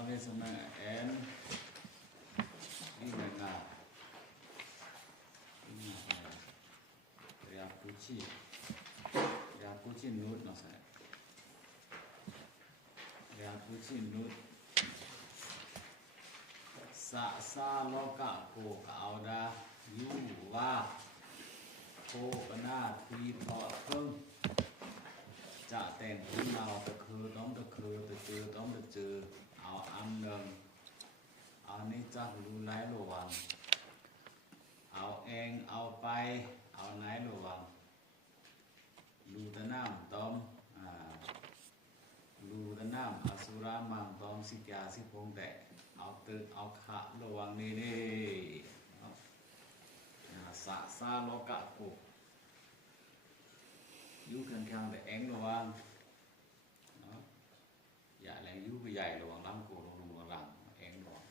Ravesana and Inaga Rapuchi Nut no sai Rapuchi Nut Sa Loka Ko Kauda Yu Wa Ko Bana Twi Tho Phung จะแต่งขึ้นเราตะคือต้องตะคือตะจือต้องตะจือเอาอันหนึ่งเอานี้จักรู้ไหนระวังเอาเองเอาไปเอาไหนระวังรูตะน้ำต้อมรูตะน้ำอสุรามังต้อมสิกาสิพงแตะเอาตึกเอาขะระวังนี่สะซาโลกะกุอยู่ข้างๆแต่เองระวังเนาะอย่าแรงอยู่ไปใหญ่ระวังล้ำโกลงหลังเองระวัง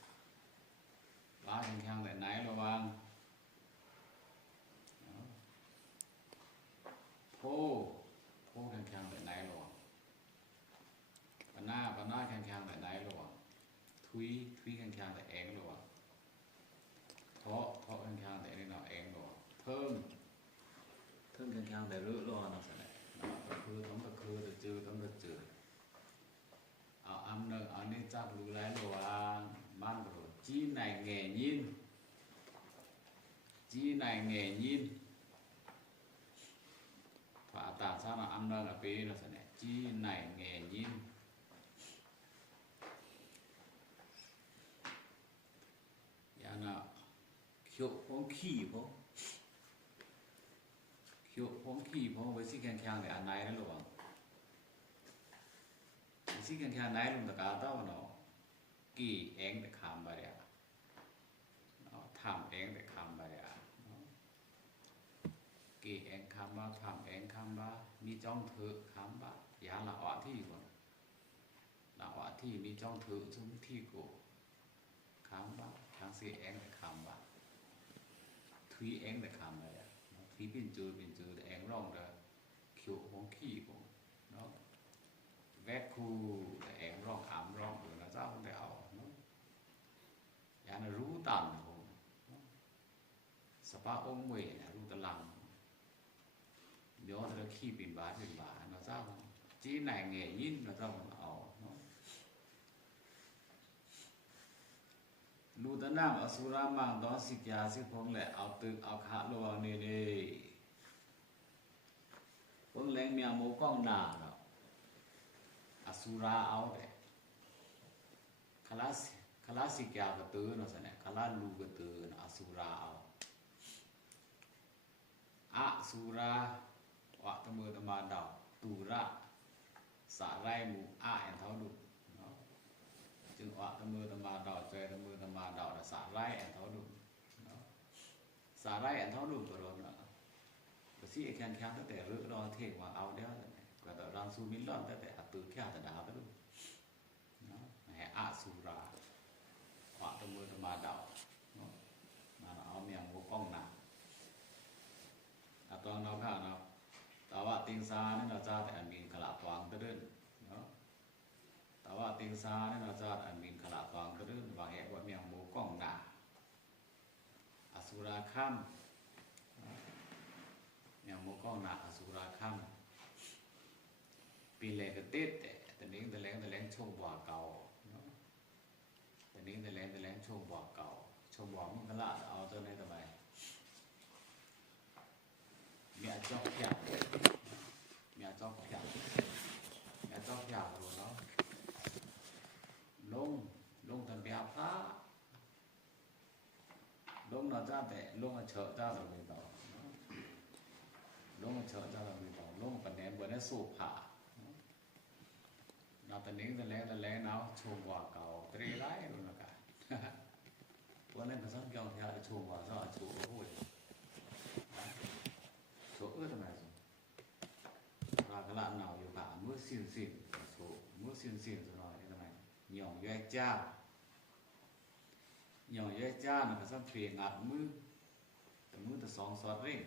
ล้าข้างๆแต่ไหนระวังโพข้างๆแต่ไหนระวังปะหน้าข้างๆแต่ไหนระวังทุยข้างๆแต่เองระวังเพราะข้างๆแต่นี่เนาะเองระวังเพิ่มข้างๆแต่รื้อระวังเนาะตะคือต้องตะคือตะจือต้องตะจือเอาอันหนึ่งเอานี้จักรู้แล้วระวังมันก็จีไหนแง่ยินพระตาสร้างอันหนึ่งปีนั่นแหละจีไหนแง่ยินอย่างน่ะเขียวของขี้พอผมขี่ผมไว้สิแข็งๆในอันไหนนั่นหรอวะสิแข็งๆไหนลงตะกาเต้าเนาะกี่เองแต่คำไปอ่ะเนาะทำเองแต่คำไปอ่ะกี่เองคำว่าทำเองคำว่ามีจ้องถือคำว่าอย่าละอ่อที่ก่อนละอ่อที่มีจ้องถือซุ่มที่กูคำว่าทางสิเองแต่คำว่าทุยเองแต่คำไปอ่ะที่เป็นจือแต่เองร้องเด้อเขียวของขี้ผมเนาะแวกคูแต่เองร้องขำร้องอยู่นะเจ้าคนได้เอาเนาะอย่างนั้นรู้ตันผมสภาพองค์เวนะรู้ตะลังเดี๋ยวจะขี้เป็นบานะเจ้าจีไหนแง่ยินนะเจ้าคนเอาเนาะรูตะน้ำอสุรามังตอนสิกยาสิพงแหละเอาตึกเอาขะระวังนี่พงแรงเมียหมูก้องหน้าเนาะอสุราเอาแต่คลาสิกยากระตือเนาะซะเนี่ยคลาลูกระตืออสุราเอาอสุราวะตะมือตะมาดาวตุระสะไรหมู่แอนเท่าดุจึงว่าตะมือตะมาดอกใจตะมือตะมาดอกสาไร่แอนเท่าดุเนาะสาไร่แอนเท่าดุก็รอเนาะก็สิแข็งๆตั้งแต่รื้อรอเทกว่าเอาเด้อก็ตะรังสูมิลอนตั้งแต่อัตือแค่ตะดาวตะดุเนาะให้อสุราว่าตะมือตะมาดอกเนาะมาเอาเมียงบ่ป้องหน้าตอนเราค่ะเนาะตะว่าติงซานี่เราจะแต่อันมีกะละตวางตะเดินเนาะแต่ว่าติงซาเนี่ยเราจะอันมีขลาตองก็เรื่องว่าแหกว่าเมียงหมูก้องหน้าอสุราคัมเมียงหมูก้องหน้าอสุราคัมปีแลก็ติดแต่นี้ตะแลงช่วงบ่เก่าเนาะแต่นี้ตะแลงช่วงบ่เก่าช่วงบ่มันก็ละเอาตัวนี้ทำไมเมียจอกแก่เมียจอกแก่รู้เนาะลงทำเปียพระลงเราจะแต่ลงเฉอะจะเราไม่ต่อลงเฉอะจะเราไม่ต่อลงปันแหนบนนั้นสูบผ่าเราตอนนี้ตะแลงเนาะชงว่าเก่าตรีไล่ลงละกันพวกนั้นก็สักยองที่ชงว่าซะชงพูดชงทำไมราคาหนาวอยู่ค่ะมื้อสิ้นโชมื้อสิ้นซะหน่อยทำไมหย่องแยกจ้าน่ะก็สักเพียงอัดมือแต่มือแต่2 ซอดเร่ง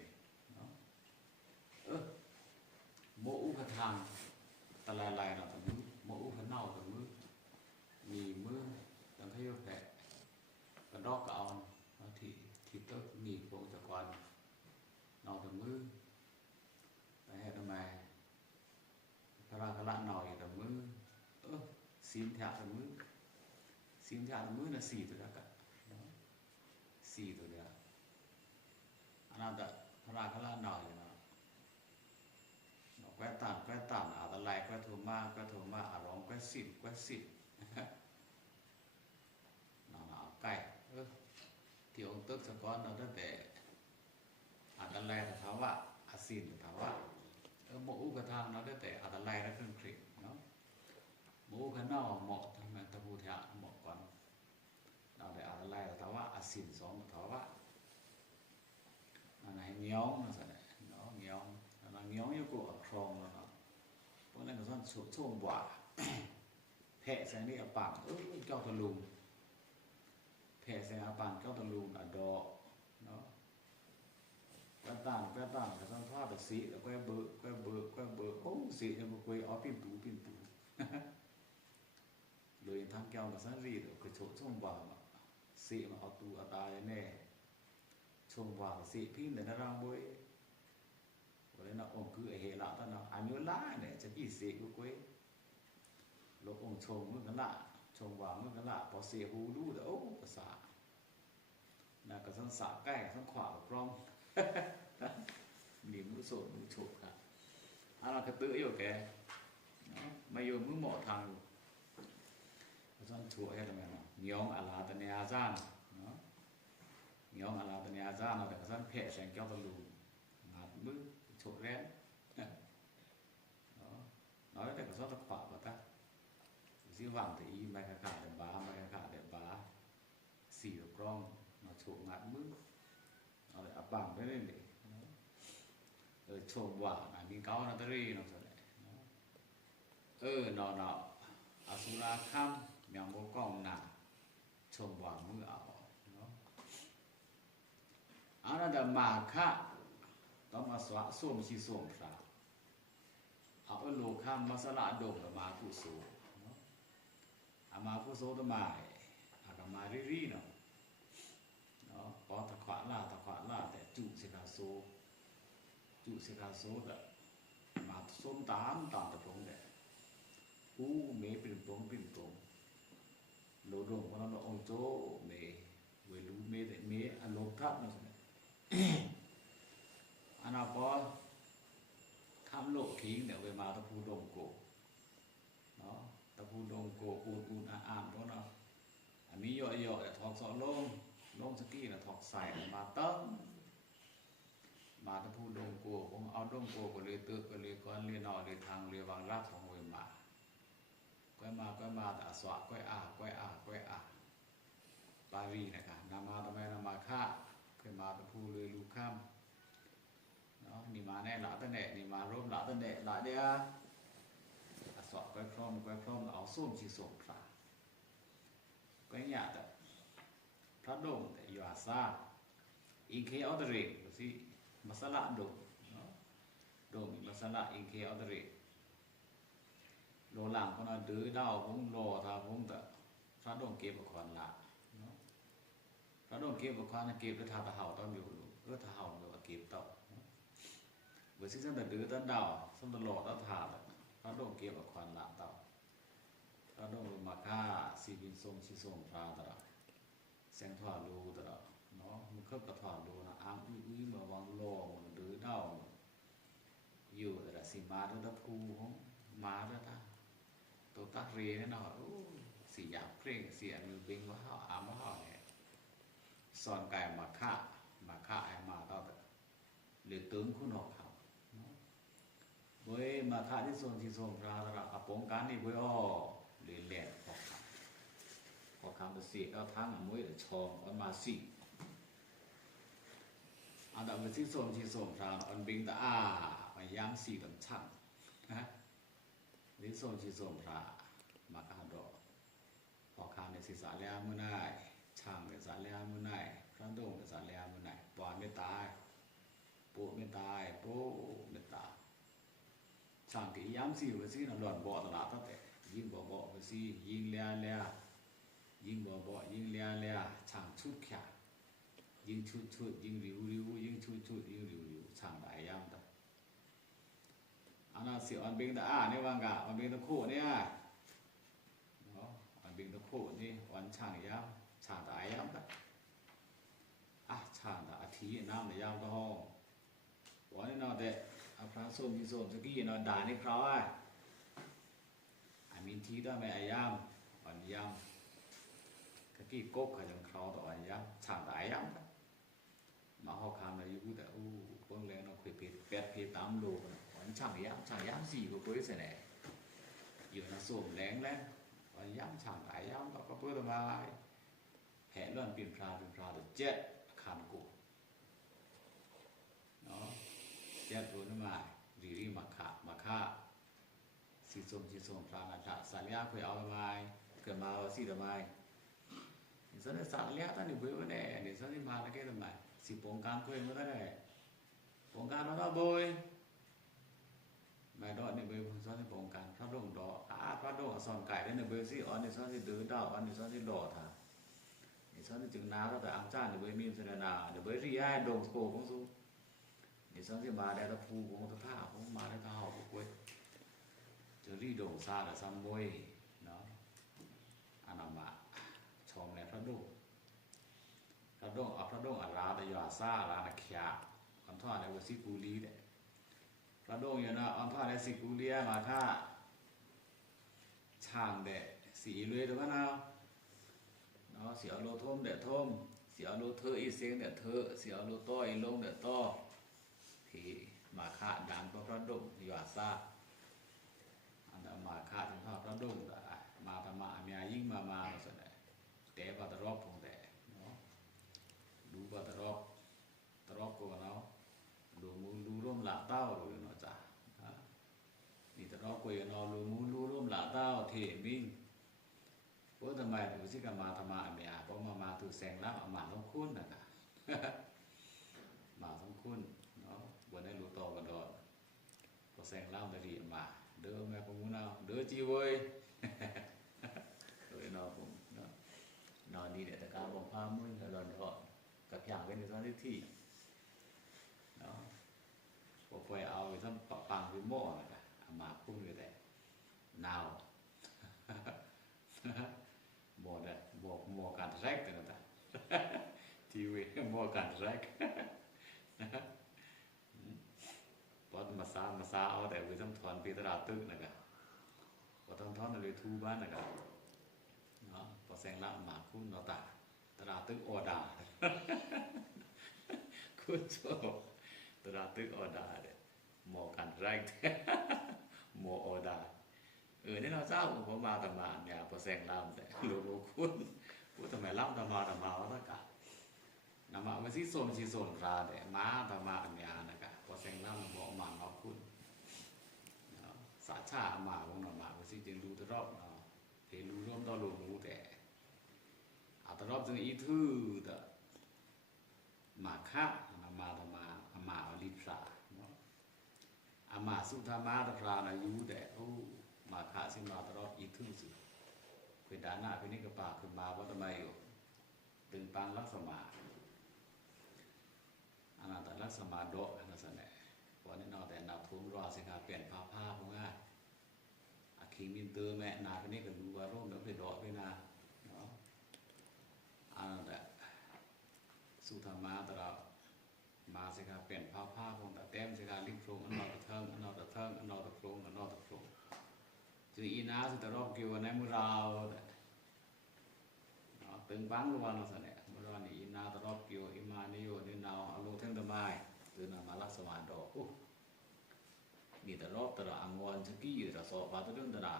เนาะโมอุกทางตะลายๆเนาะแต่มือโมอุกเน่าแต่มือมีมือ ศีลแท้ละมือศีลแท้ละมือน่ะ4ตัวแล้วก็4ตัวแล้วอันนั้นก็พระราคละหน่อยเนาะแก้ตามอาตะไลแก้โทมาอารมณ์แก้สินั่นน่ะใกล้ที่องค์ตึกสะก้อนตั้งแต่อาตะไลถามว่าอศีลถามว่าบ่อุกทางเนาะแต่อาตะไลแล้วขึ้นคลิกเนาะบ่อุกนอกเหมาะทำไมตะพูทะเหมาะก่อนเราได้อาตะไลถามว่าอศีล2ถามว่าอันไหนเหนียวนั่นซะเนาะเหนียวอยู่ก็ครองแล้วเนาะพวกนั้นก็ช่วงบ่าแพะใส่นี่อปังเจ้าตะลุงแพะใส่อปังเจ้าตะลุงอดอกเนาะกระต่างก็ต้องทอดแบบสีแล้วก็เบิกโอ้สีจะบ่คุยเอาปิ้นปูเลยทางแก้วก็ซันรีดก็ช่วงบ่าสีมาเอาตูเอาตาแน่ช่วงบ่าสีพิ้นในนรางบ่ยบ่ได้นะองค์คือเหละตะเนาะอายุลาเนี่ยจะกี่สีก็คุยลบองค์ชงมึงกันละชงว่ามึงกันละพอเสียหูรู้โอ้ภาษาน่ะก็ซันสะใกล้ซันขวาพร้อมนี่มือโสดมือโฉกครับเราก็ตื้ออยู่แกมาอยู่มือเหมาะทางอยู่ซั่นชั่วให้ทำไมเนาะยองอาลาตะเนียซานเนาะยองอาลาตะเนียซานแต่ก็ซั่นแพะแสงแก้วตะลูงาดมือโฉกแรงเนาะน้อยแต่ก็ซั่นตะขวาบ่ตาสิหวังแต่อีไม้ขาดบาสี่กล้องมาโฉกงาดมือเอาเลยอับบังได้เลยชมว่ามีเก้านาตรีเนาะซั่นแหละเนาะอสุราคัมเมียงบ่ก้องหน้าชมว่ามือเอาเนาะอันนั้นมาคะต้องมาสวะส้มสิส้มพระเอาโลคัมมาสละดงมากุโสเนาะอามากุโสตะมาอากมารีเนาะพอตะขวะลาแต่จุสิกาโซดมาส้มตามตะพงแดอูเมปิ่นปงโลดงพนันองโจเมเวลูเมแต่เมอโลทับนั่นอันน่ะพอคำโลกขิงเดี๋ยวไปมาตะพูดงโกเนาะตะพูดงโกอูนอ่านพวกเนาะอันนี้ย่อๆแต่ถอกสอลงสกี้น่ะถอกใส่มาตั้งมาตะพูดงโกผมเอาดงโกก็เลยตึกก็เลยก้อนเลยนอเลยทางเลยวางรากของเวมาก้อยมาแต่สวะก้อยอาปารีนะครับนามาตะแม่นามาค่าเคยมาตะพูเลยลูกข้ามเนาะนี่มาแน่ละตะแหน่นี่มาร่วมละตะแหน่ละเด้อสวะก้อยพร้อมเอาส้มสิส่งพระก้อยหยาดพระดงแต่อยู่อาซาอิงเคออเดเรกสิมาสละดงเนาะดงมาสละอิงเคออเดเรกโลหลังคนดื้อดาวพงรอทาพงตะพระดงเก็บขวัญละเนาะพระดงเก็บขวัญเก็บด้วยทาตะเฮาตอนอยู่ทาเฮาก็เก็บต่อเบ่สิซั่นตะดื้อตะดาวซั่นตะหลอดตะทาพระดงเก็บขวัญละต่อพระดงมาค่าสิบินทรงสิทรงพระตะแสงทอรูตะเนาะมันเข้ากับทอรูนะอ้างอื้อมาวางรอดื้อดาวอยู่ตะสิมาตะภูของมาตะตัวตักเรียนเนาะสีหยาบเคร่งเสียมือบิงว่าเฮาอามว่าเฮาเนี่ยสอนกายมาค่าไอ้มาต่อหรือตึงคุณออกเขาเว้ยมาค่าที่ส่วนที่ส่งพระระอปงการนี่เว้ยอ้อหรือแหลกพอคำสิเอาทั้งมวยชองอันมาสิอันดับที่ส่วนที่ส่งพระอันบิงตาพยายามสีดำช่างนะลิส่งที่ส่งพระมากาดอกพอคานในศีรษะแล้วมื้อไหนช่างในศีรษะแล้วมื้อไหนพระดงในศีรษะแล้วมื้อไหนปอนไม่ตายโปไม่ตายโปไม่ตายช่างที่ย้ำสิว่าสิน่ะหล่อนบ่ตลาดตั้งแต่ยิงบ่ว่าสิยิงแล้วยิงบ่ยิงแล้วช่างชุดแค่ยิงชุดยิงริวยิงชุดยิงริวช่างหลายย้ำตะอันนั้นสิอันเบงตาเนี่ยว่างกะอันเบงตะโคเนี่ยน นี่วันช่างยามช่างตายยามนะช่างตาอาทิน้ำในยามก็ห้องวันนี้นอนแต่พระส้มที่ส้มสกี้นอนด่านี่เพราะว่ามินทีได้ไหมยามวันยามสกี้ก๊กขยันเขาต่อวันยามช่างตายยามมาห้องคำเลยอยู่แต่พวกแรงเราคุยเพจตามโลวันช่างยามสี่ก็คุยเสร็จแล้วอยู่ในส้มแรงแล้ววันยามช่างตายยามเราก็เพื่อมาแห่เลื่อนเปลี่ยนพลาดเจ็ดขันกูเนาะเจ็ดรู้นะมารีมาฆ่าสีส้มพลาดนะสัญญาคุยเอาทำไมเกิดมาสิทำไมนี่สัญญาสัญญาตั้งแต่เบื่อวันนี้นี่สัญญามาแล้วแกทำไมสิปงการคุยมาตั้งแต่ปงการมาก็บ่อยไม่ดอนี่เบื่อสัญญาปงการพระดงดอพระดงสอนไก่ได้ในเบื่อสิอ๋อนี่สัญญาดื้อดาวอ๋อนี่สัญญาหล่อท่านี่สัญญาจึงน้าแล้วแต่อังจ้าเนี่ยเบื่อมีมเสนาเนี่ยเบื่อรีไอ้ดงสโกของสู้นี่สัญญามาได้ตะพูของตะท่าของมาได้ตะหอบกุ้ยจะรีดงซาแต่ซ้ำมวยเนาะอันนั้นมาชมในพระดงอาราตยาซาลานาเขียอันท่าในวัดสิกูลีเนี่ยพระดงอยู่นะอันท่าในสิกูลีมาท่าช่างเดะสีเลยถูกไหมเนาะเสียโลทมเดะทมเสียโลเธออีเสียงเดะเธอเสียโลต้อยลงเดะต้อที่มาฆ่าดังพระดงยาซาอันนั้นมาฆ่าถึงพระดงมาธรรมะมียิ่งมาส่วนใหญ่แต่ปัตรอบพงแต่ดูปัตรอบก็เนาะดูมูดูร่วมหลาเต้าดูเนาะจ้ะนี่ตรอบก็ยังเนาะดูมูดูร่วมหลาเต้าเทมิ่งเพราะทำไมดูสิกามาธรรมะมีเพราะมาถือแสงแล้วมาต้องคุ้นนะมาต้องคุ้นเนาะวันนี้รู้ต่อกันดอนพอแสงเล่าได้ดีมาเด้อแม่ผมเนาะเด้อจีเว้ยโดยเนาะผมเนาะนอนดีเนี่ยแต่การบอกพามุ่งกับหลอนก็กับอย่างเป็นในตอนที่เนาะพอไปเอาไปทำปักปังไปหม้อนะมาคุ้มเลยแต่นาวหม้อเนี่ยหม้อการแรกแต่นะทีวีหม้อการแรกพอมาซาเอาแต่ไปทำถอนปีตลาดตึกนะครับพอทำถอนเลยทูบ้านนะครับเนาะพอแซงละหมาคุ้นเราตลาดตึกออดาคุณโจตลาดตึกออดาเนี่ยหมอกันแรกหมอออดานี่เราเจ้าผมมาทำมาเนี่ยพอแซงละแต่โลคุณพูดทำไมล่ำทำมาว่าตั้งกันนำมาไม่ซีโซนราแต่มาทำมาเนี่ยนะครับพอแซงละหมอมาเอาคุณสาชามาของเรามาไม่ซีจึงดูตรอบเนาะเห็นรู้ร่วมต่อรู้แต่ตรอบจึงอีทื่อแต่มาฆ่ามาทำมาเอาลิปรามาสุธามาตรานายุแต่มาฆ่าสิมาตรอบอีทื่อสิคือด้านหน้าเป็นนิกปากคือมาว่าทำไมอยู่ดึงปังลักษมาอันนั้นแต่ลักษมาโดอันนั้นแหละวันนี้นอแต่นับทุ่มรอสิครับเปลี่ยนผ้าพวกง่ายคิงมินเตอร์แม่นาคนนี้ก็รู้ว่าร่มแล้วไปดอกด้วยนะเนาะอันนั้นแต่สุธรรมาตรามาสิครับเปลี่ยนผ้าพวกแต่เต็มสิครับลิฟลงอันนอตะเทิงอันนอตะโฟงจึงอีน่าสุดแต่รอบเกี่ยวในมือเราตึงปังระวังเราเนี่ยเมื่อวันนี้อีน่าตะรอบเกี่ยวอีมานิโยนินาวอารมณ์เท่งตะไม้คือนามาลักษวานดอกมีแต่รอบตระอังวันสกี้อยู่แต่สอบปาตุเรื่องตระ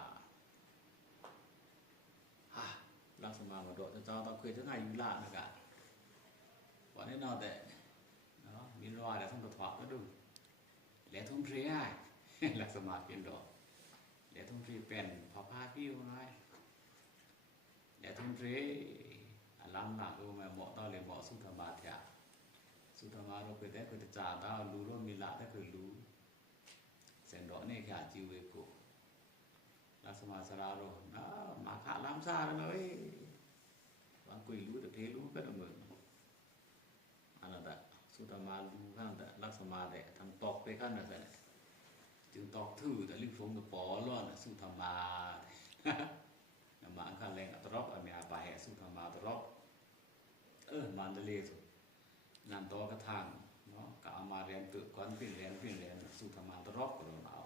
ลักษมามาโดดเจ้าต้องคุยถึงไงยุลานะกะวันนี้นอนแต่เนาะมีรอยแต่ต้องตะถอดก็ดูแล้วทุ่มเทง่ายลักษมาเป็นดอกแล้วทุ่มเทเป็นผ้าพี่ว่าไงแล้วทุ่มเทล้ำหนักดูมาเหมาะต่อเลยเหมาะสุธรรมาเถอะสุธรรมาเราเคยได้เคยจ่าตารู้ร่วมมีละได้เคยรู้เส้นดอกนี่แค่จิวเวกุลักษมาสระโรนะมาขาล้ำซาเลยบางกุยรู้แต่เทรู้ก็ต้องเหมือนอันนั้นแต่สุธรรมารู้ข้างแต่ลักษมาแต่ทำตอกไปข้างนั่นแหละจึงตอกถือแต่ลิฟงกับปอล้อนสุธรรมามาข้างแรงตรอบอเมีย สุธรรมาตรอกมันเดลีสุนันโตกระทางเนาะก็เอามาเรียนตึกก้อนปิ้นเรียนสุธรรมาตรอกก็เราเอา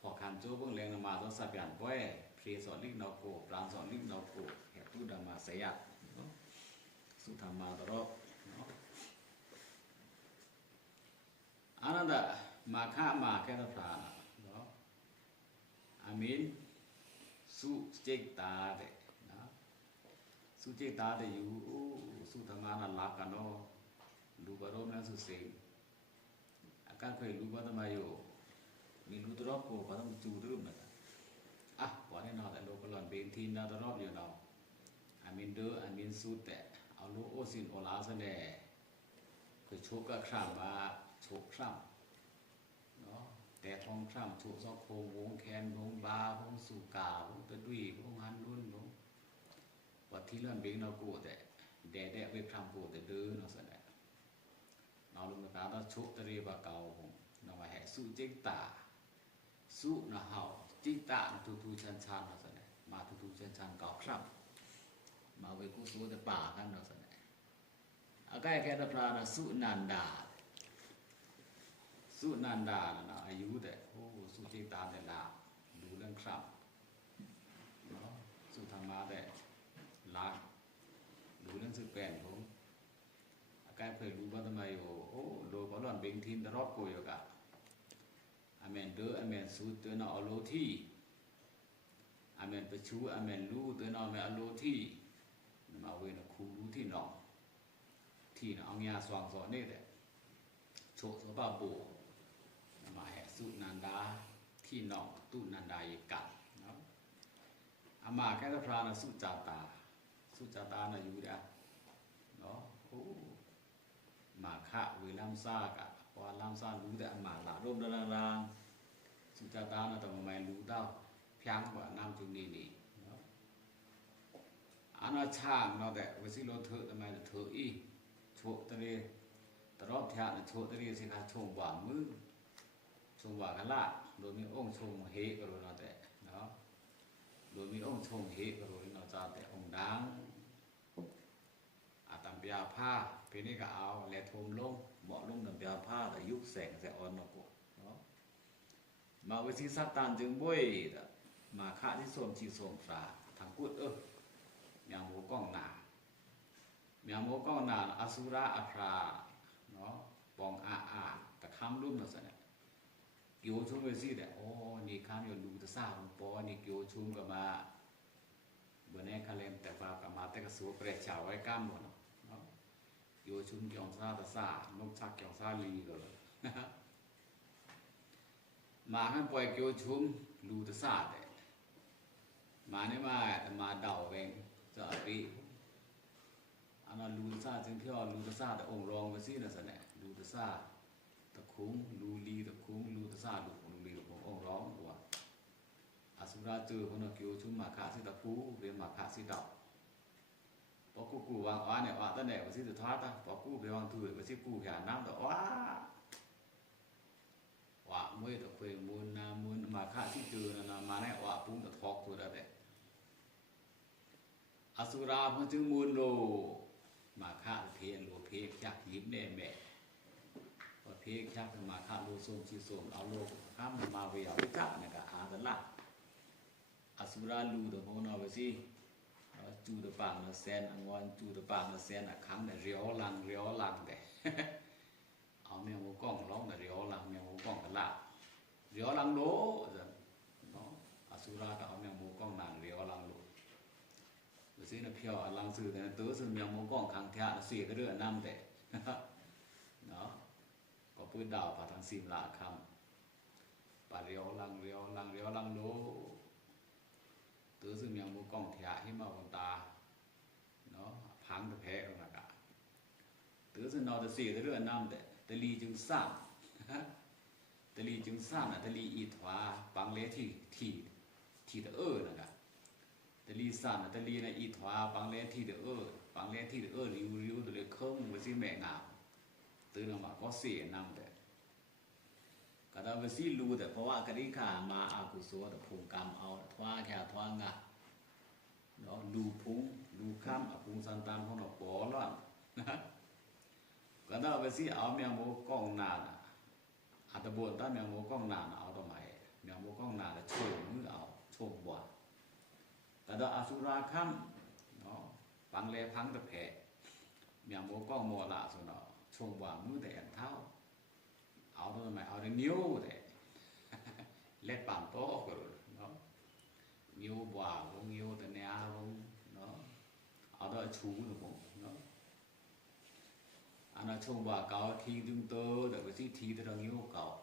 พอคันโจ้เบิ่งเรียนมาต้องสับยันก้อยเพรียสอนลิกนอโกปรานสอนลิกนอโกแหกตู้ดำมาเสียเนาะสุธรรมาตรอกเนาะอันนั้นแหละมาฆ่ามาแค่ตะพราเนาะอามินสุเจกตาเดนะสุเจกตาเดอยู่สุธรรมานันลักกันเนาะลูกอารมณ์นั้นสุเสงอาการเคยลูกว่าทำไมอยู่มีลูกตรอบโกก็ต้องจูดรุ่มนะพอแน่นอนแต่ลูกก็หล่อนเป็นทีนดาวตรอบอยู่เนาะอามินเดออามินสุแต่เอาลูกโอซินโอลาซะแน่เคยโชกก็คร่ำมาโชกคร่ำเนาะแต่ทองคร่ำโชกซอกโคงวงแคนวงบาวงสุกาวงตะดุยวงฮันรุ่นวงวัดที่เลื่อนเบงเราโกแต่แดดเวคร่ำโกแต่เดินเราแสดงเราลงกระตาเราโชกตะเรียบเก่าผมเรามาแห่สู้เจ๊งตาสู้นะเฮาจิตาทูชันเราแสดงมาทูชันเก่าคร่ำมาเวกุสูแต่ป่ากันเราแสดงอาการแค่ตะพรานะสุนันดานะอายุแต่สุเจตาแต่ลาดูเรื่องครับเนาะสุธรรมะแต่ลาดูเรื่องสึกแปลนผมอาการเคยรู้ว่าทำไมโดยก็หล่อนเบ่งทินตลอดโกยกะอเมนเดออเมนสูเตือนเอาโลที่อเมนประชูอเมนรู้เตือนเอาเมนเอาโลที่มาเวนะครูรู้ที่หนองที่นะเอาเงียสว่างสอนนี่แหละโชว์สบ้าโบมาแห่สุนันดาที่นองตุนันดาเยกันเนาะอามาแค่ตะพรานะสุจาตานะอยู่เด้อเนาะมาคะเวลัมซากะพอลัมซารู้แต่อามาละร่มรางสุจาตานะแต่ไม่รู้เต้าเพียงว่าน้ำจุนี่เนาะอันนั้นช่างเนาะแต่วิสิโลเถอะทำไมเถอะอีโชตะเรตรอบแท้นะโชตะเรสิคะชงว่ามือชงว่ากันละโดยมีองค์ชงเฮก็รู้เนาะแต่เนาะโดยมีองค์ชงเฮก็รู้เนาะจ้าแต่องค์ดังอาตามเปียผ้าเพนี่ก็เอาแลทมลงเหมาะลงตามเปียผ้าแต่ยุคแสงแต่อ่อนเนาะเนาะมาวิสิสัตตานจึงบ่อยมาฆ่าที่ส้มชีส้มฟ้าทางกุดยามโมก้องหนาอสุราอภราเนาะปองอาตะคำรุ่มเนาะซะเนี่ยเกี่ยวชุมไปสิแต่นี่ข้ามอยู่ดูตะซ่าของปอนี่เกี่ยวชุมกับมาเบอร์แน่คาเลนแต่ว่ากับมาแต่กระสัวเปรตชาวไว้ก้ามหมดเนาะเกี่ยวชุมเกี่ยวซ่าตะซ่านกชักเกี่ยวซ่าลีเลยมาให้ปล่อยเกี่ยวชุมดูตะซ่าแต่มาเนี่ยมาเดาเองจะปีอันนั้นลูตซ่าจึงเที่ยวลูตซ่าแต่องค์รองไปสินะสนะลูตซ่าตะคุ้งลูลีตะคุ้งลูตซ่าลูลีตะคุ้งองค์รองตัวอสุราเจอคนนักเกี่ยวชุมมาขาสิตะคูเรียนมาขาสิดาวพอกูวางอ้าเนี่ยว่าตั้งแต่ไปสิสุดท้ายtaพอกูไปวางถือไปสิกูแห่น้ำแต่ว่าเมื่อตะเคียนมูลนามูลมาขาสิเจอนะมาเนี่ยว่าปุ้งตะทอกตัวได้แต่อสุราเพิ่งจึงมูลโลมาฆ่าเพลโลเพกยักยิ้มแน่แม่พอเพกยักมาฆ่าโลส้มชีส้มเอาโลข้ามมาเวียวิจักเนี่ยก็อาตละอสุราลูตัวพวกเราไปสิจูตะปางละแสนอังวันจูตะปางละแสนครั้งแต่เรียวลังแต่เอาเมียหมูกล้องร้องแต่เรียวลังเมียหมูกล้องกันละเรียวลังโลเนาะอสุราก็เอาเมียหมูกล้องนางเรียวลังโลสินะเพียวลังสื่อแต่ตัวสื่อยังมองกล้องขังแท้เสียก็เรื่องน้ำแต่เนาะก็พื้นดาวผ่าทางซิมลาคำป่าเรียวลังโลตัวสื่อยังมองกล้องแท้ให้มาบนตาเนาะพังตะแพะอะไรกันตัวสื่อนอจะเสียก็เรื่องน้ำแต่ตะลีจึงสั้นนะตะลีอีถวาปังเละที่ตะนะครับตะลีสั่นตะลีในอีถวาปังเล่ที่เดริวตัวเลยเคิ่มไปสิแม่งามตื่นออกมาก็เสียนำแต่ก็ได้ไปสิรู้แต่เพราะว่ากระดิ่งขามาอากุศลแต่ภูมิกรรมเอาทว่าแค่ทว่างะเนาะ ดูพุงดูข้ามอพุงสันตามของเราปอล้อนนะก็ได้ไปสิเอาเมียงโมก้องนาน่ะอัตบนถ้าเมียงโมก้องนาเอาตรงไหนเมียงโมก้องนาแล้วโชว์มือเอาโชว์บ่ก็ได้อสุราคัมเนาะปังแลพังตะแผะเมียงโมก้องโมละซุเนาะโชว์บ่มือแต่อันเท้าเอาตรงไหนเอานิ้วแต่เล็ดปั่นโตก็เนาะนิ้วบ่ลงนิ้วแต่แนวลงเนาะเอาได้ชูหนูเนาะanh trông bà cáo thi tương tơ để cái thi tới đang yêu cầu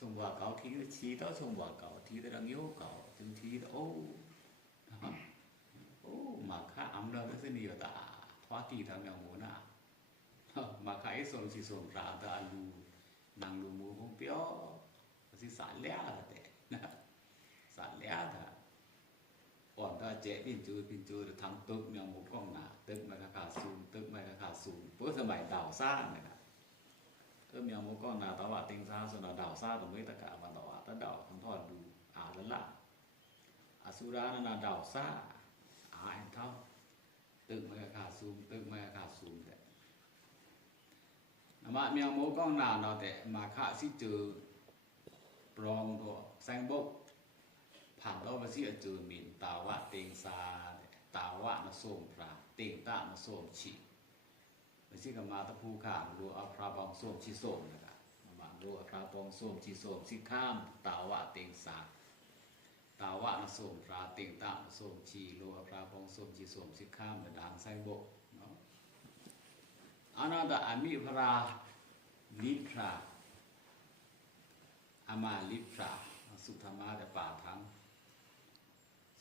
trông bà cáo thi cái chi đó trông bà cáo thi tới đang yêu cầu từng thi đó ô mà khá ấm đâu cái gì vậy ta thoát kỳ thằng nào muốn à mà cái sồn chỉ sồn ra ta lu nàng lu mua không biết cái gì xả lẽ là thế xả lẽ ta còn ta trẻ pin chơi được thằng tức nhau một con nào tức mà cả sùn tức mà cả sùn bữa thời đại đảo xa này nè tức nhau một con nào tao bảo tinh xa rồi là đảo xa rồi mới tất cả và tao ta đảo thằng thọ đủ lớn lạ asura nó là đảo xa anh thao tức mà cả sùn tức mà cả sùn đấy mà nhau một con nào nó để mà khá sĩ trừ prong của xanh bốcผ่านเราไปสิเจอมินตาวะเตงซาตาวะนะส้มพระเตงตะนะส้มฉิไปสิก็มาตะภูข้ามรัวอพระบองส้มฉิส้มนะครับมารัวอพระบองส้มฉิส้มสิข้ามตาวะเตงซาตาวะนะส้มพระเตงตะนะส้มฉิรัวอพระบองส้มฉิส้มสิข้ามดังไสบกเนาะอนาตะอมิพราลิพราอามาลิพราสุธรรมะแต่ป่าทั้ง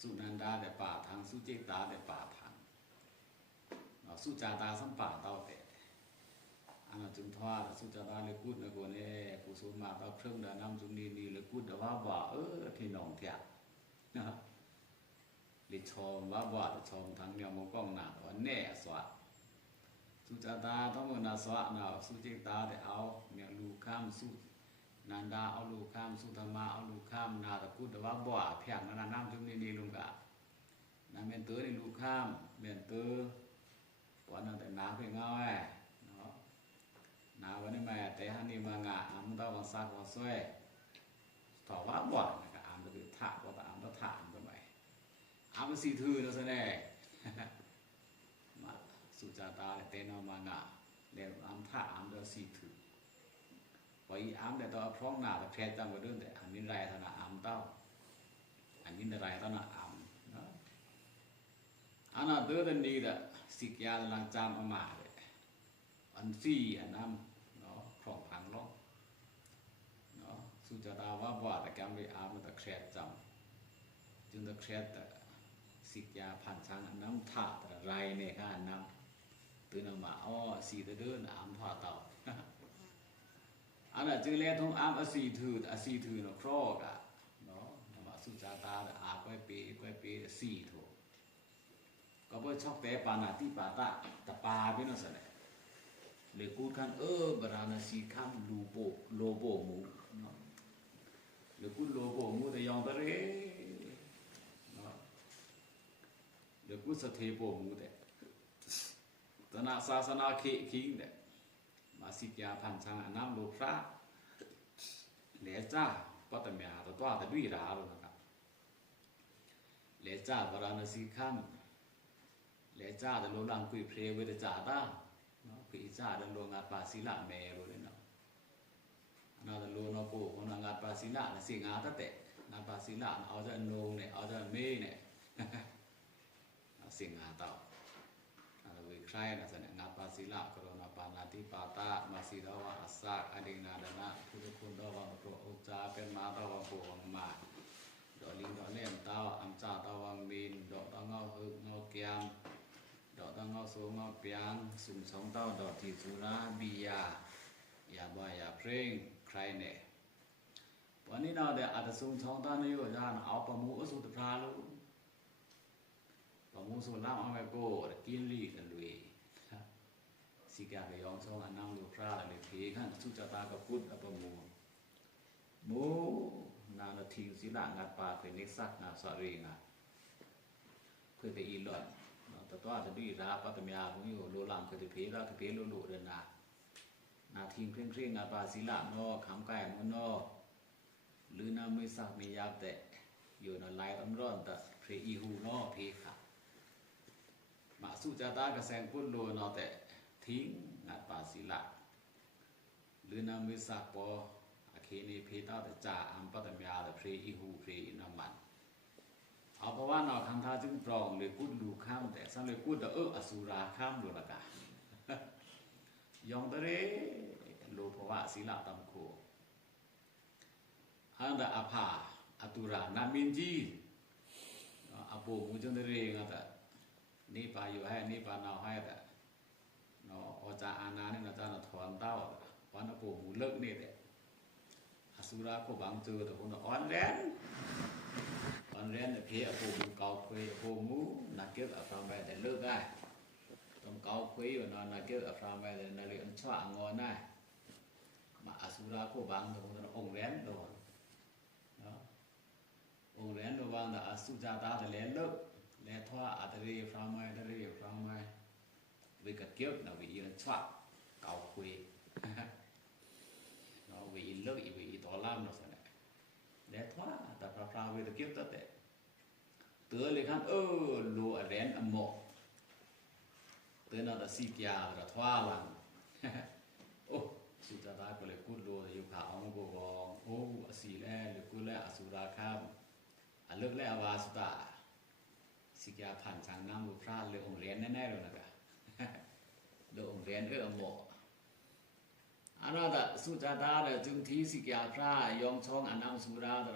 สุนันดาแต่ป่าทางสุเจตาแต่ป่าทางสุจาตาสัมป่าเต้าแต่อันนั้นจึงทว่าสุจาตาเลยกุดนะโกเน่กุศลมาเต้าเครื่องดานำจุนีนี่เลยกุดว่าบ่ที่หนองแท้นะเลยชมว่าบ่ชมทางแนวมก้องหน้าว่าแน่สวะสุจาตาต้องมื้อนาสวะน่ะสุเจตาได้เอาเมียลูข้ามสุนันดาเอาลูกข้ามสุธรรมาเอาลูกข้ามนาตะกุดว่าบ่แพงนั้นน้ำจุนี่ลุงกะนาเมนเตอร์นี่ลูกข้ามเมนเตอร์ปอนนั้นแต่นาเพิ่นเงาแอ้เนาะนาวันนี้แม่แต่หันนี่มางะอำตะวันซักว่าซวยถอว่าบ่นะอำตะคือถะบ่ตะอำตะถะบ่ไหมอำสิถือเนาะซะแน่มาสุจาตาแต่นมางะแล้วอำถะอำตะสิถือพออีอำแต่ตอพร้องหน้าตะแพรจังบ่เดินแต่อันนี้ไรธนาอำเต้าอันนี้ไรธนาอำเนาะอันนั้นเดินดีดะสิกยาลังจามอมาเด้อันซี่อันนั้นเนาะครองพังลงเนาะสุจาตาว่าบ่ตะกำไปอำตะแพรจังจึงตะแพรตะสิกยาพันชังอันนั้นถาตะไรเนี่ยค่ะอันนั้นตื่นออกมาอ้อสีตะเดินอำท่าเต้าอันนั้นจึงแล้วทงอามอสีถือเนาะครอกอ่ะเนาะมาสุจาตาอาก้อยเปสีโถก็บ่ชอบแต่ปานาติปาตะตะปาพี่น้องซะแหละเลยกูดคันบราณสีคัมลูโปโลโบมูเนาะเลยกูโลโบมูแต่ยองตะเรเนาะเลยกูสะเทโปมูแต่ตนะศาสนาเคคิงแต่มาสิกยาพันชังน้ำโลพระเหลจ้าปัตตมียตัวแต่ด้วยราลนะครับเหลจ้าวราณสีคัมเหลจ้าแต่โลลังคุยเพลเวทจาตาเนาะคุยจ้าแต่โลงาปาศิลาแม่โลเลยเนาะนาแต่โลนโปของงาปาศิลาน่ะสิงาตะเตงาปาศิลาเอาจะโนงเนี่ยเอาจะเมเนี่ยสิงาเต้าใครนะสนะงาปาศิลากรณปานาติปาตามาสิดาวะอัสสะอดินาดนะพุทธคุณดาวะโปรอุจาเป็นมาดาวะโปวังมาดอลิงดอเล่มตาวอัมจาตาวังบินดอกตะเงาหึกเงาเกียมดอกตะเงาโสเงาเปียงสุ่มสองเต้าดอกที่สุราบียาอย่าบ่อย่าเพลงใครเนี่ยวันนี้เราได้อาจจะสุ่มสองเต้านี่อยู่จานเอาประมุสุตพราลูปมูสุลามเอาไปโกกินลีกันลุยสิกาไปยองช่องอันนั่งลูกพระเลยเพขันสุจตากับพุทธปมูนานาทีศิลางัดปาเป็นนิสักนาสารีงา คือไปอีหลอนเนาะแต่ว่าจะดีราปัตตมยาของอยู่โลลังคือเพราคือเพโลโลเดินนาทิ้งเคร่งๆอาปาศิลาเนาะขำกายมันเนาะหรือนาไม่สักมียาแต่อยู่ในลายร้อนแต่เพอีหูเนาะเพค่ะมาสุจาตากระแสงพุ่นโลเนาะแต่ทิ้งอาปาศิลาหรือนาไม่สักปออาเคนีเพตาแต่จ่าอัมปัตตมยาแต่เพอีหูเพน้ำมันเอาเพราะว่าเนาะคันทาจึงปรองเลยกุดลูข้ามแต่สังเลยกุดอสุราข้ามโลละกะยองตะเรโลภวะศีลตัมโคอันดาอภาอตุรานามินจีอโปมุจนตะเรงอะตะนี่ปาอยู่ให้นี่ปานาวให้ตะเนาะอจาอานานี่นะจานะถอนเต้าวันอโปมุเลิกนี่แหละอสุราโคบังเจอตะคนอ่อนแรงเพอโปมุเกาเคยโปมุนักเก็บอฟรามไปแต่เลิกได้ต้องเกาคุยอยู่นอนนักเก็บอฟรามไปแต่นาเรียนชั่วงอนได้มาอสุราโคบังตะคนองค์แรนโดนเนาะองค์แรนโดวางตะอสุจาตาตะแลเลิกแลทว่าอัตเรฟรามไปตะเรฟรามไปวิกเก็บนะวิเรียนชั่วเกาคุยเนาะวิเลิกอีวิตอลามเนาะซั่นแลทว่าตะพราวิตะเก็บตะแต่เตือเลยคันโลแรนอโมเตือนเอาแต่สิกยาตะทว่าลังโอ้สุจาตาก็เลยกุดโลอยู่ขาเอาบ่กองโอ้อสีแลหรือกุแลอสุราคามเลิกแลอวาสุตาสิกยาผ่านทางน้ำบ่พราเลยองค์เรียนแน่ๆเลยนะกะโดองค์เรียนอโมอันนั้นตะสุจาตาจึงทีสิกยาพรายองช่องอนังสุราตะ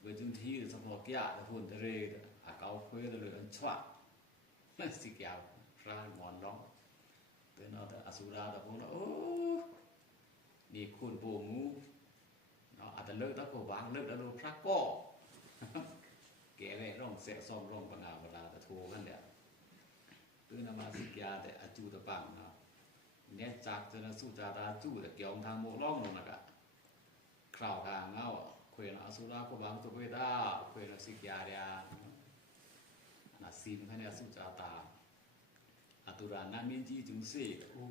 เวจึงทีสะพอกยะตะพุ่นตะเรอะเกาคุยตะเลยอันชวะสิกยาพระหมอนร้องเตือนเอาแต่อสุราตะพวกโอ้นี่คุณปู่หมูเนาะอาจจะเลิกตะโกวางเลิกตะโลพระก็แก่เลยร้องเสะซ่อมร้องปนาเวลาตะโทกันแหละตือนมาสิกยาแต่อจูตะปังเนาะเนี่ยจักจะนะสุจาตาจูแต่เกี่ยวทางโมร้องลงน่ะกะคราวทางเงาเขวนอสุราโกบังตุเวดาเขวนสิกยาเดียนะซิมคะเนี่ยสุจาตาอตุรานามินจีจึงเสกโอ้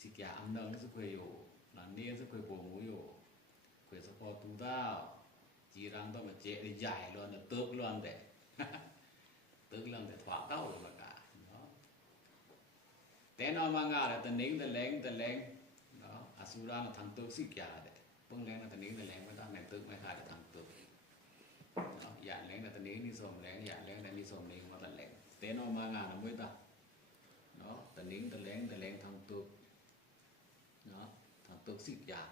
สิกยาอันเนินสุเขยโยนันเนียสุเขยโบมูโยเขยสปอตูดาจีรังต้องมาเจได้ใหญ่ลอนเติกลอนแต่เติกลอนแต่ถวาเต้าละกะเนาะแต่นอมางาแต่ตะนิงตะแรงเนาะอสุราทางตึกสิกยาแต่เบิ่งแรงตะนิงตะแรงบ่ได้แม่นตึกไม่ค่าทางตึกเนาะอย่าแรงตะนิงนี่สมแรงอย่าแรงแต่นี่สมนี่มาตะแรงแต่นอมางาน่ะมื้อตาเนาะตะนิงตะแรงทางตึกเนาะทางตึกสิกยา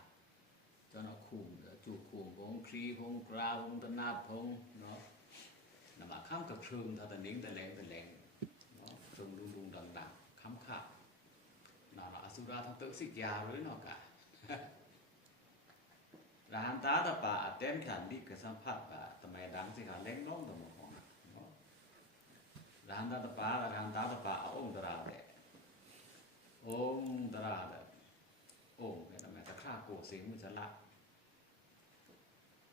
เจ้าเนาะคุมจูคุมของครีของกราของตะนาดของเนาะนำมาค้ำกับเชิงตะนิงตะแรงเนาะตรงดุงๆดังๆค้ำค่าน่ะอสุราทางตึกสิกยาเลยเนาะกะราหันตาตะปาเต็มขันดิกสัมผัสปะตะแม่ดังสิขาเล็งน้องตะหมอของเนาะราหันตาตะปาองค์ตราแดองค์ตราแดองค์เนี่ยตะแม่ตะคราโกสิงมุจละ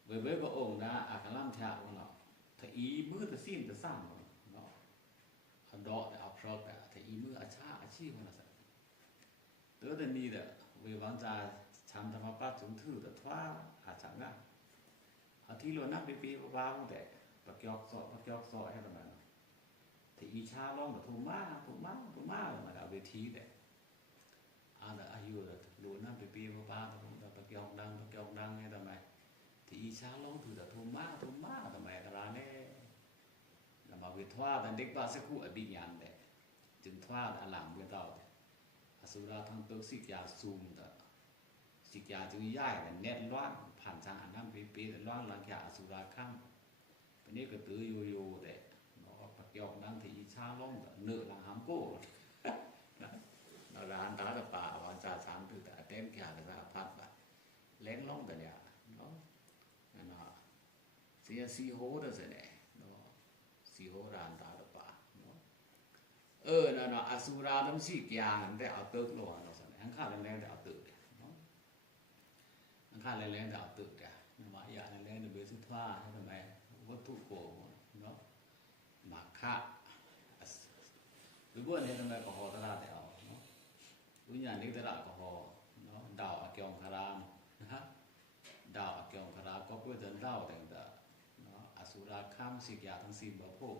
เว้ยก็องค์นะอาคัลลัมทะว่าเนาะถ้าอีมือตะสิ้นตะซ้ํเนาะอันดอกเอาพรอกถ้าอีมืออาชาอาชีพว่าซั่นเตอตะนี้เววังจาชามธรรมปัจจุถือแต่ทว่าอาจังงะอาทิโลนับปีๆบ้าๆแต่ปะเกียกซอให้ประมาณที่อีชาร้องแต่ทุมามันเอาเวทีแต่อายุโลนับปีๆบ้าๆแต่ปะเกียกดังให้ทำไมที่อีชาร้องถือแต่ทุมาทำไมกะลาแน่แล้วมาเวทว่าแต่เด็กบ้าสักคู่อภิญญาณแต่จึงทว่าอลังเวเต้าอสุราทั้งตึกสิกยาซูมแต่สิกยาจึงย้ายแต่แน่นร้อนผ่านทางอันนั้นปีๆร้อนหลังจากอสุราค่ำปนี้ก็ตื้ออยู่แต่เนาะปักยอกนั่งที่อีชาร้องเนื้อหลังหามโก้นะร้านตาตะป่าวานจาสามถือแต่เต็มแก่แต่ว่าพัดบะเล้งร้องแต่เนี่ยเนาะนั่นน่ะเสียสีโหดซะแน่เนาะสีโหร้านตาตะป่าเนาะนั่นน่ะอสุราทั้งสิกยาแต่เอาตึกลงเนาะซะแน่ข้าแรงๆแต่เอาตึกข้าแรงๆแต่เอาตึกมาอย่างแรงๆเบสุทว่าให้ทำไมวัตถุโกเนาะมา khá với buồn thì thằng này có họ ta ra để ở nó với nhà đi tới lại có họ nó đào ở kiong kharam đào ở kiong kharam có quyết định đào thành đó nó asura kham sikya thằng sim bảo hộ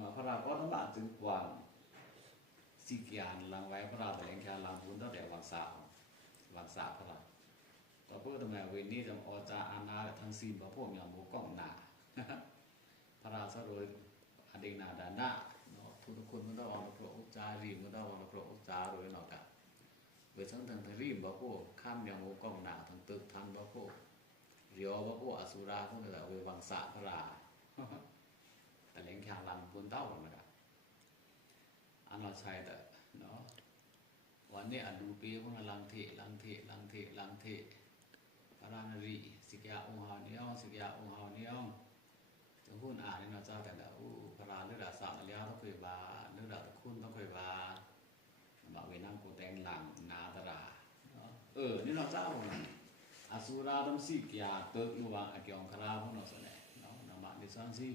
màพระราก็ต้องบาดจึงกว่าสิกยานลังไว้พระราแต่เองแค่ลังบุญตั้งแต่วันเสาร์พระราก็เพื่อทำไมเวนี้จำอจาอาณาทั้งสิ้นพระพวกอย่างหมูกล้องหนาพระราสรุปอดีนาดานะเนาะทุกคนมันต้องเอาพระอุจารีมันต้องเอาพระอุจาโดยหนอกะเวทั้งทรีมพระพวกข้ามอย่างหมูกล้องหนาทั้งตึกทันพระพวกเรียวพระพวกอสุราพวกนี้แหละเววังสะพระราแต่เลี้ยงแค่ลังบุญเต้าหรอกนะครับอันเราใช้แต่เนาะวันนี้ดูปีพวกลังเทพระรานารีสิกยาองค์หาเนียวสิกยาองค์หาเนียวจะพูดอ่านนี่เราเจ้าแต่ละพระราเลือดสาวเลี้ยวต้องเคยบาเลือดตะคุณต้องเคยบาเวนังโกแตงหลังนาตรานี่เราเจ้าของอสุราต้องสิกยาเติร์กนูวังอเกียงคราพวกเราส่วนไหนเนาะนามดิสังสี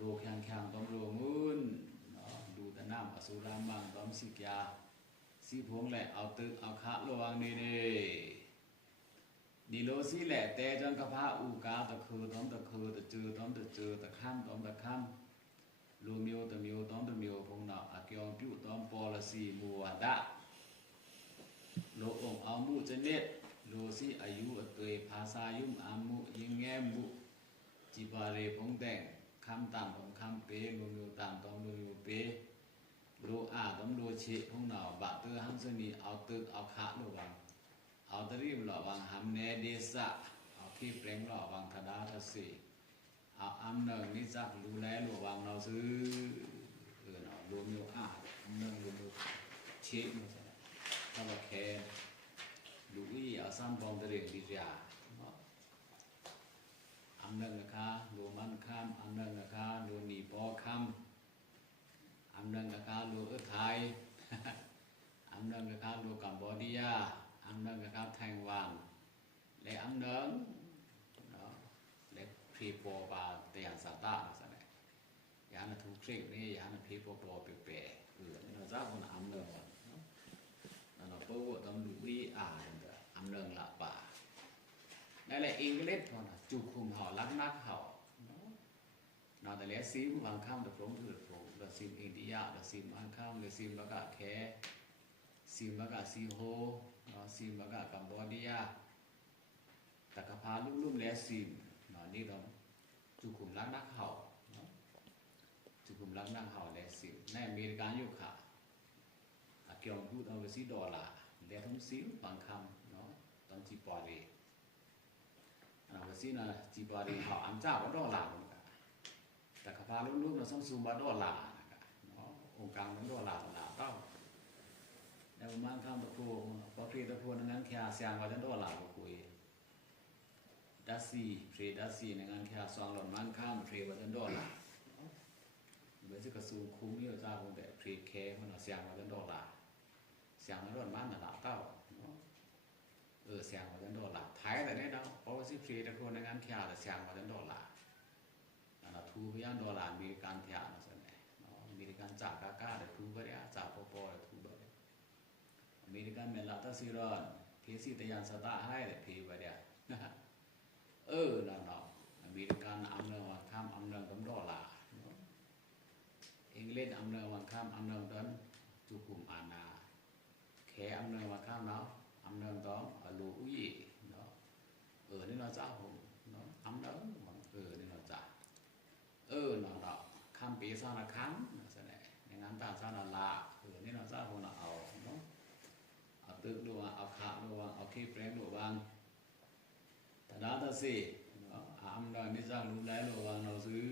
ดูแข็งต้องดูมืนดูแต่น้ำอสุรามังต้องสิกยาสีพวงแหละเอาตึกเอาขาระวังนี่ดีโลสีแหละแต่จังกระพาอูกาตะคือต้องตะคือตะจือต้องตะจือตะข้ามต้องตะข้ามลูมิวตะมิวต้องตะมิวพงเราอาเกียงพิวต้องปอลสีมัวดะโลองเอามุจะเน็ตโลสีอายุอตยภาษายุ่มอามุยิงแงมุจิบาเรพงแต่งคำตามของคำเปโลมิวตามต้องโลมิวเปโลอาต้องโลเชพงเราบะเตอร์หังสนีเอาตึกเอาขาระวังเอาตรีมหล่อวังหำเนเดสะเอาขี้เปล่งหล่อวังธดาทศีเอาอำเนิงนิจักรู้แล้วหล่อวังเราซื้อเนาะรวมอยู่อำเนิงรวมอยู่เช็คมาใช่ไหมถ้าว่าแค่ดูอีเอาซ้ำบองตะเรียงดิจาอำเนิงนะคะรวมมันคำอำเนิงนะคะรวมนีปอคำอำเนิงนะคะรวมไทยอำเนิงนะคะรวมกัมพูชาอำเนิงนะครับแทงวางและอำเนิงและพรีโปบาเตียนสตาสันเนี่ยยานทุกสิ่งนี่ยานพรีโปโปเปะนี่เราจะคนอำเนิงเราเปิดต้องดูดีอำเนิงละป่านั่นแหละอังกฤษพอนะจุคุมห่อลักนักห่อเราแต่แล้วซิมวางข้ามเดือดร้อนถือโผล่เราซิมอินเดียเราซิมวางข้ามเราซิมแล้วก็แค่ซิมแล้วก็ซีโฮซิมแล้วก็กัมพูชาตะกพาลุ่มแล้วซิมนี่เราจุคุมลักนักห่อจุคุมลักนักห่อแล้วซิมในอเมริกาอยู่ค่ะเกี่ยวกับพูดเอาไปซื้อดอลลาร์แล้วทั้งซิมบางคำเนาะตอนจีปอรีเราไปซื้อนะจีปอรีห่ออันเจ้าว่าดอลลาร์เหมือนกันตะกพาลุ่มเราส่งซูมว่าดอลลาร์นะครับเนาะองค์การมันดอลลาร์ต้องแต่บางคำตะพูพอเพลตะพูนั้นแค่เสียงว่าจะดอลลาร์ก็คุยดัซซี่เพลดัซซี่นั้นแค่สองหล่นมันข้ามเพลว่าจะดอลลาร์เมื่อจะกระซูคุ้มเยอะจ้าคงแต่เพลแค่มันเสียงว่าจะดอลลาร์เสียงมันหล่นมันหนาเต้าเสียงว่าจะดอลลาร์ไทยแต่เนี่ยเนาะเพราะว่าสิเพลตะพูนั้นแค่แต่เสียงว่าจะดอลลาร์ทูพยานดอลลาร์อเมริกันแค่นั่นสิอเมริกันจากกาแต่ทูไปเนี่ยจากปอทูไปอเมริกันเมลัตซีรอนเพสิตยานสตาให้แต่เพไปเดียนั่นเนาะอเมริกันอำเนินวันข้ามอำเนินกับดอลลาร์อังกฤษอำเนินวันข้ามอำเนินตอนจุกุมอาณาแขอำเนินวันข้ามเนาะอำเนินตอนลูอุยเนาะนี่เราจ้าผมเนาะอำเนินนี่เราจ้าเนาะคำปีศาจคำนั่นแสดงในงานตาศาสนาละนี่เราจ้าผมเนาะเนาะเอาตึกดูว่าเอาขาดูว่าเอาขี้เปล่งดูว่าแต่ดาตาสิอำเนินนิจังรู้ได้ดูว่าเราซื้อ